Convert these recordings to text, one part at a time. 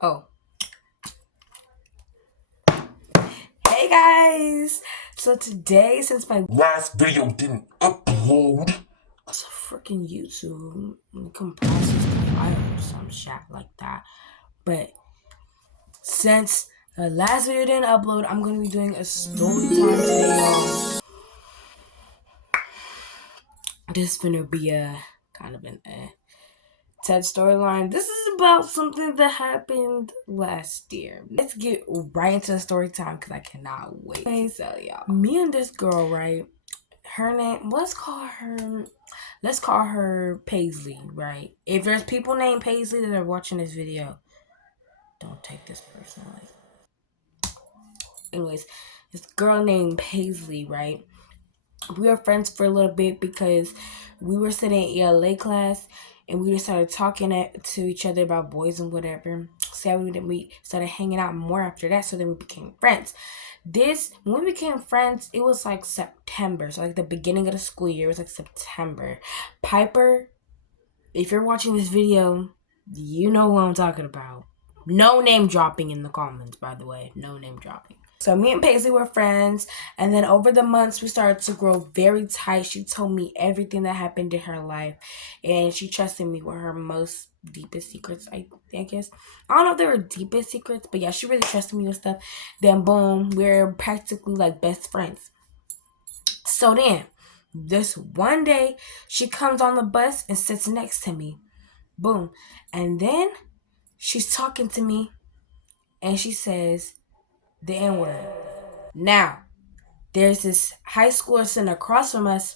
Oh. Hey guys! So today, since my last video didn't upload, it's freaking YouTube compresses the file or some shit like that. But since the last video didn't upload, I'm gonna be doing a story time today, y'all. This is gonna be a kind of an TED storyline. This is about something that happened last year. Let's get right into the story time because I cannot wait to tell y'all. Me and this girl, right? Her name, let's call her Paisley, right? If there's people named Paisley that are watching this video, don't take this personally. Anyways, this girl named Paisley, right? We were friends for a little bit because we were sitting in ELA class and we just started talking to each other about boys and whatever. So we started hanging out more after that, so then we became friends. When we became friends, it was like September, so like the beginning of the school year. It was like September. Piper, if you're watching this video, you know what I'm talking about. No name dropping in the comments, by the way. No name dropping. So me and Paisley were friends, and then over the months, we started to grow very tight. She told me everything that happened in her life, and she trusted me with her most deepest secrets, I guess. I don't know if they were deepest secrets, but yeah, she really trusted me with stuff. Then boom, we're practically like best friends. So then, this one day, she comes on the bus and sits next to me. Boom. And then she's talking to me, and she says the N-word. Now, there's this high schooler sitting across from us.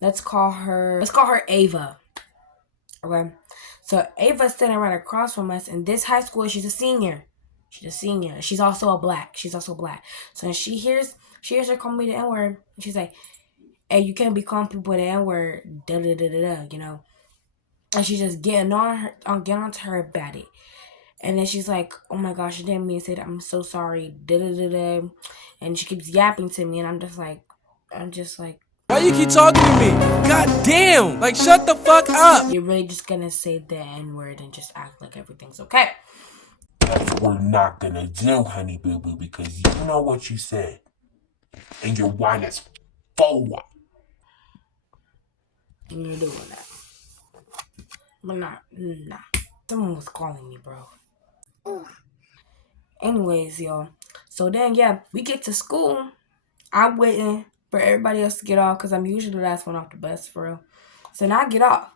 Let's call her Ava. Okay. So Ava's sitting right across from us, and this high schooler, she's a senior. She's also black. So she hears her call me the N-word, and she's like, "Hey, you can't be calling people the N-word, da da da da da," you know. And she's just getting on to her about it. And then she's like, "Oh my gosh, I didn't mean to say that. I'm so sorry." Da da da da. And she keeps yapping to me, and I'm just like, why you keep talking to me? God damn! Like, shut the fuck up! "You're really just gonna say the N-word and just act like everything's okay?" that's what we're not gonna do, honey boo boo, because you know what you said. And your wine is full. And you're doing that. But nah. Someone was calling me, bro. Anyways, y'all. So then, yeah, we get to school. I'm waiting for everybody else to get off because I'm usually the last one off the bus, for real. So now I get off.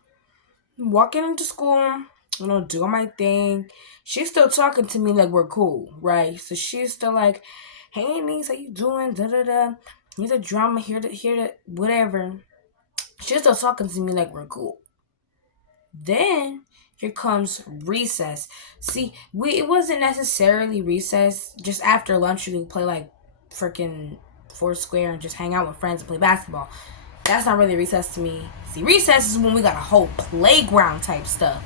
I'm walking into school, doing my thing. She's still talking to me like we're cool, right? So she's still like, "Hey, niece, how you doing? Da da da. Here's a drama, here to whatever." She's still talking to me like we're cool. Then here comes recess. See, it wasn't necessarily recess. Just after lunch, you could play like freaking Foursquare and just hang out with friends and play basketball. That's not really recess to me. See, recess is when we got a whole playground type stuff.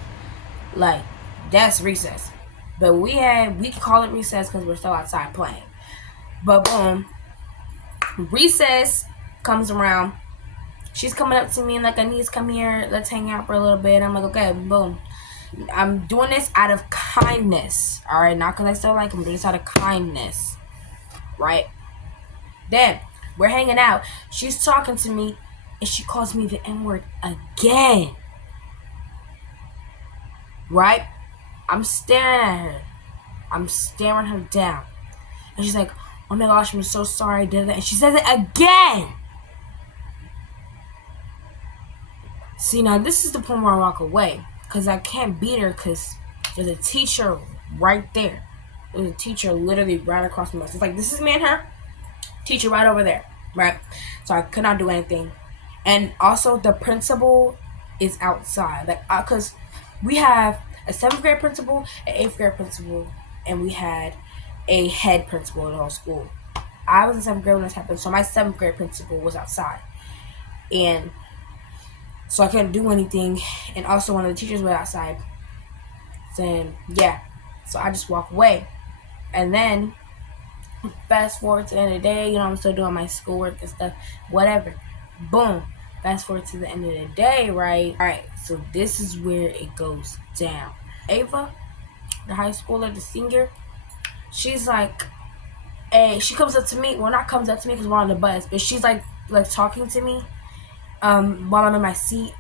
Like, that's recess. But we can call it recess because we're still outside playing. But boom, recess comes around. She's coming up to me and like, "Anise, come here. Let's hang out for a little bit." I'm like, "Okay, boom." I'm doing this out of kindness, all right? Not because I still like him, but it's out of kindness, right? Then we're hanging out. She's talking to me, and she calls me the N-word again, right? I'm staring at her. I'm staring her down. And she's like, "Oh my gosh, I'm so sorry." And she says it again. See, now this is the point where I walk away. Because I can't beat her because there's a teacher right there. There's a teacher literally right across from us. It's like, this is me and her. Teacher right over there. Right? So I could not do anything. And also the principal is outside. Like, because we have a 7th grade principal, an 8th grade principal, and we had a head principal in the whole school. I was in 7th grade when this happened, so my 7th grade principal was outside. And so I couldn't do anything. And also one of the teachers was outside. saying, yeah. So I just walk away. And then, fast forward to the end of the day, I'm still doing my schoolwork and stuff, whatever. Boom. Fast forward to the end of the day, right? Alright, so this is where it goes down. Ava, the high schooler, the senior, she's like, hey, she comes up to me. Well, not comes up to me because we're on the bus, but she's like talking to me while I'm in my seat.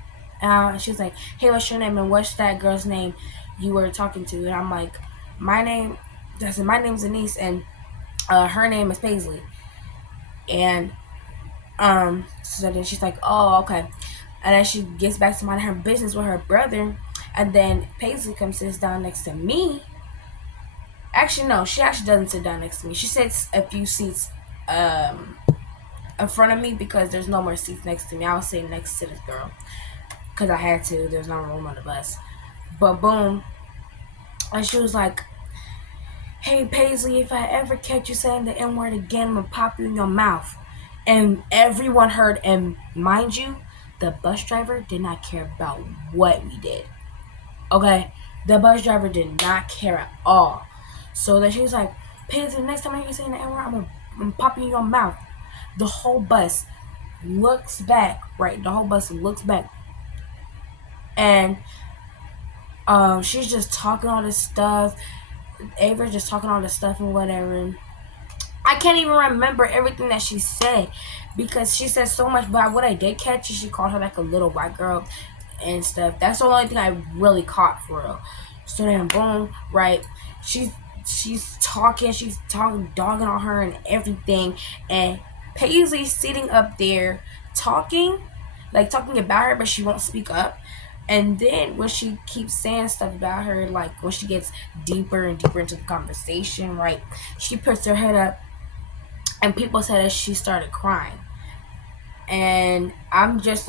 She's like, hey, what's your name? And what's that girl's name you were talking to? And I'm like, my name's Denise, and her name is Paisley. And so then she's like, oh, okay. And then she gets back to minding her business with her brother. And then Paisley comes sits down next to me. Actually, no, she actually doesn't sit down next to me. She sits a few seats in front of me because there's no more seats next to me. I was sitting next to this girl because I had to. There's no room on the bus. But boom. And she was like, hey, Paisley, if I ever catch you saying the N-word again, I'm going to pop you in your mouth. And everyone heard, and mind you, the bus driver did not care about what we did. Okay? The bus driver did not care at all. So then she was like, Paisley, next time I hear you saying the N-word, I'm going to pop you in your mouth. The whole bus looks back, right? The whole bus looks back. And she's just talking all this stuff. Ava's just talking all this stuff and whatever. I can't even remember everything that she said because she said so much. But what I did catch is she called her like a little white girl and stuff. That's the only thing I really caught for real. So then boom, right? She's talking, dogging on her and everything. And Paisley's sitting up there talking about her, but she won't speak up. And then when she keeps saying stuff about her, like when she gets deeper and deeper into the conversation, right, she puts her head up and people said that she started crying. And I'm just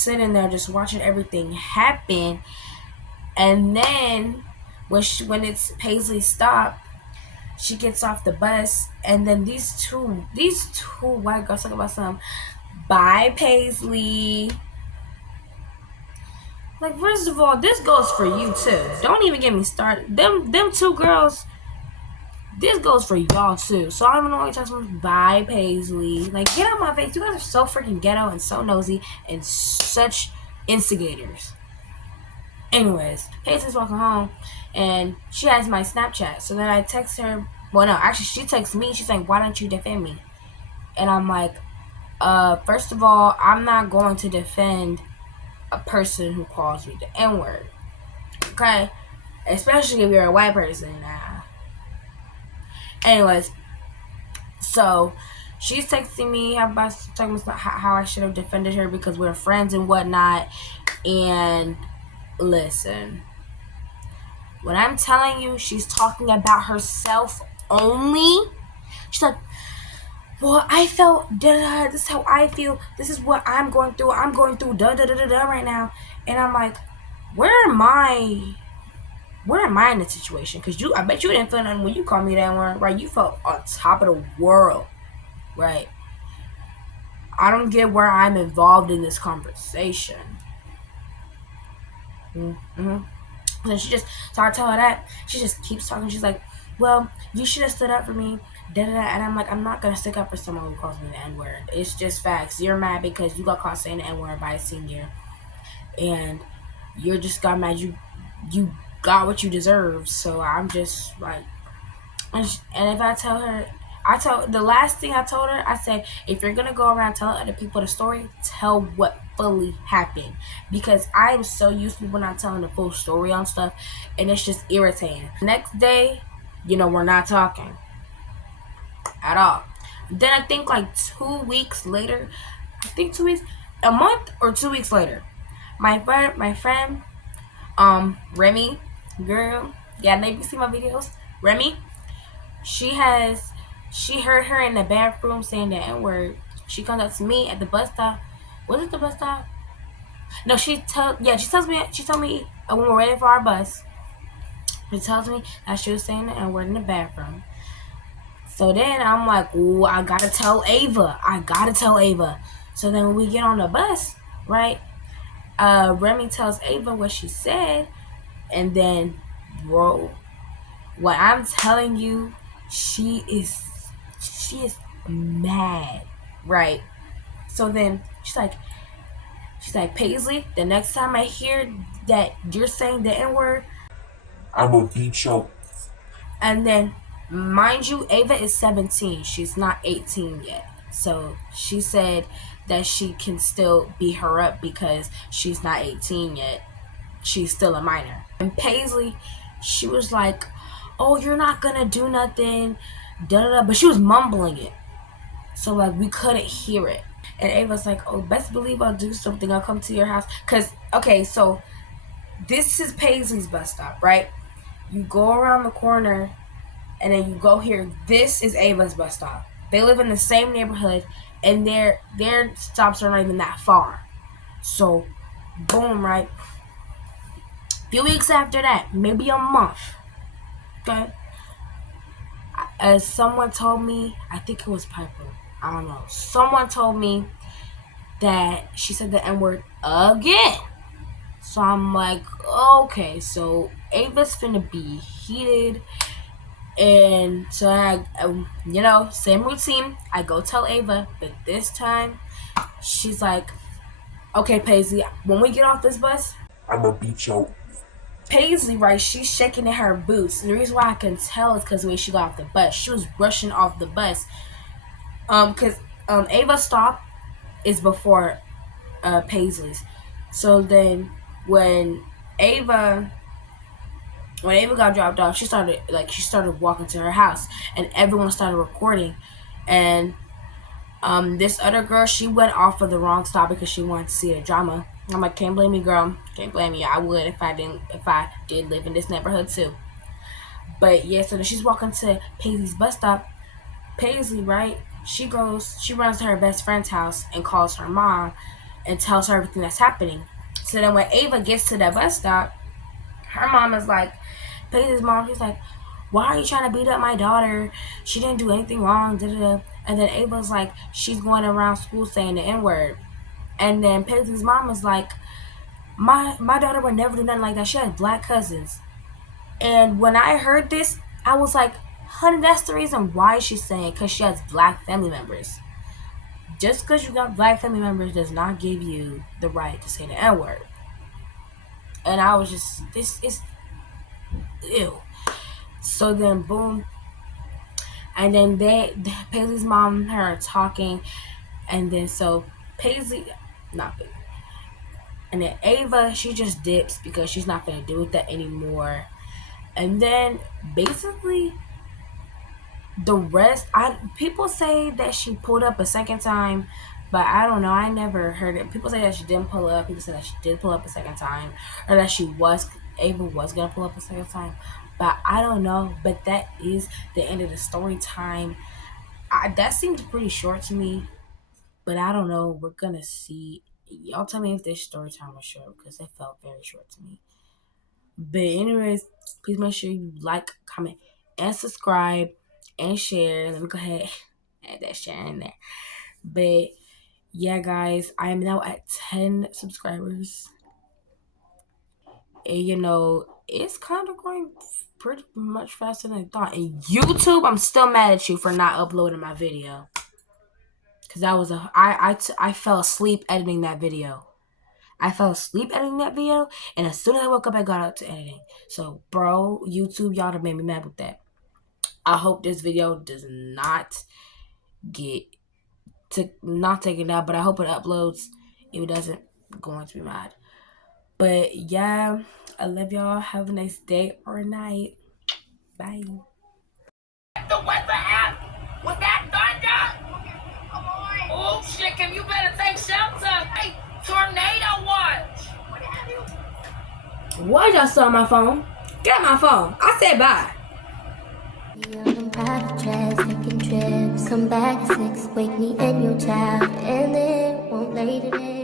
sitting there just watching everything happen. And then when it's Paisley stop, she gets off the bus, and then these two white girls talk about some, bye Paisley. Like, first of all, this goes for you too. Don't even get me started. Them two girls, this goes for y'all too. So I don't know why you're talking about bye Paisley. Like, get out my face. You guys are so freaking ghetto and so nosy and such instigators. Anyways, Paisley's walking home and she has my Snapchat. So then I text her. Well, no, actually she texts me. She's like, why don't you defend me? And I'm like, first of all, I'm not going to defend a person who calls me the N-word. Okay? Especially if you're a white person. Anyways, so she's texting me about talking about how I should have defended her because we're friends and whatnot. And listen, when I'm telling you she's talking about herself only, she's like, well, I felt this is how I feel. This is what I'm going through. I'm going through right now. And I'm like, where am I in this situation? Because I bet you didn't feel nothing when you called me that one, right? You felt on top of the world, right? I don't get where I'm involved in this conversation. And so I tell her that. She just keeps talking. She's like, well, you should have stood up for me. And I'm like, I'm not going to stick up for someone who calls me the N-word. It's just facts. You're mad because you got caught saying the N-word by a senior. And you just got mad. You got what you deserve. So I'm just like, and if I tell her, the last thing I told her, I said, if you're going to go around telling other people the story, tell what fully happened. Because I am so used to people not telling the full story on stuff. And it's just irritating. Next day, we're not talking at all. Then I think like 2 weeks later, a month or 2 weeks later, my friend, Remy, girl, yeah, maybe you see my videos, Remy, she heard her in the bathroom saying the N-word. She comes up to me at the bus stop. Was it the bus stop? No, she told me when we're waiting for our bus, she tells me that she was saying the N-word in the bathroom. So then I'm like, ooh, I gotta tell Ava. So then when we get on the bus, right, Remy tells Ava what she said, And then, bro, what I'm telling you, she is mad, right? So then she's like, Paisley, the next time I hear that you're saying the N-word, I'm gonna beat your. and then, mind you, Ava is 17. She's not 18 yet. So she said that she can still beat her up because she's not 18 yet. She's still a minor. And Paisley, she was like, oh, you're not gonna do nothing, da da da. But she was mumbling it. So, like, we couldn't hear it. And Ava's like, oh, best believe I'll do something. I'll come to your house. Because, okay, so this is Paisley's bus stop, right? You go around the corner and then you go here. This is Ava's bus stop. They live in the same neighborhood and their stops are not even that far. So, boom, right? A few weeks after that, maybe a month, okay? As someone told me, I think it was Piper. I don't know. Someone told me that she said the N-word again. So I'm like, okay, so Ava's finna be heated. And so same routine. I go tell Ava, but this time she's like, okay, Paisley, when we get off this bus, I'm gonna beat your. Paisley, right, she's shaking in her boots. And the reason why I can tell is because the way she got off the bus. She was rushing off the bus. Because Ava's stop is before Paisley's. So then when Ava got dropped off, she started walking to her house, and everyone started recording. And this other girl, she went off of the wrong stop because she wanted to see the drama. I'm like, can't blame me, girl. Can't blame me. I would if I did live in this neighborhood too. But yeah, so then she's walking to Paisley's bus stop. Paisley, right? She runs to her best friend's house and calls her mom and tells her everything that's happening. So then when Ava gets to the bus stop, her mom is like, Paisley's mom, she's like, why are you trying to beat up my daughter? She didn't do anything wrong, da da da. And then Ava's like, she's going around school saying the N-word. And then Paisley's mom is like, my daughter would never do nothing like that. She has black cousins. And when I heard this, I was like, honey, that's the reason why she's saying, because she has black family members. Just because you got black family members does not give you the right to say the N-word. And I was just, this is, ew. So then, boom. And then Paisley's mom and her are talking. And then so not Paisley. And then Ava, she just dips because she's not going to deal with that anymore. And then basically the rest, people say that she pulled up a second time, but I don't know. I never heard it. People say that she didn't pull up. People say that she did pull up a second time, or that Ava was gonna pull up a second time. But I don't know. But that is the end of the story time. That seems pretty short to me, but I don't know. We're gonna see. Y'all tell me if this story time was short because it felt very short to me. But anyways, please make sure you like, comment, and subscribe, and share. Let me go ahead and add that share in there. But yeah, guys, I am now at 10 subscribers. And it's kind of going pretty much faster than I thought. And YouTube, I'm still mad at you for not uploading my video. Because that was I fell asleep editing that video. And as soon as I woke up, I got out to editing. So, bro, YouTube, y'all done made me mad with that. I hope this video does not not take it down, but I hope it uploads. If it doesn't, I'm going to be mad. But yeah, I love y'all. Have a nice day or night. Bye. The weather app was that thunder? Oh shit! Can you better take shelter? Hey, tornado watch. What have you? Why y'all still on my phone? Get my phone. I said bye. On private jets, taking trips, come back at 6, wake me and your child, and it won't lay today.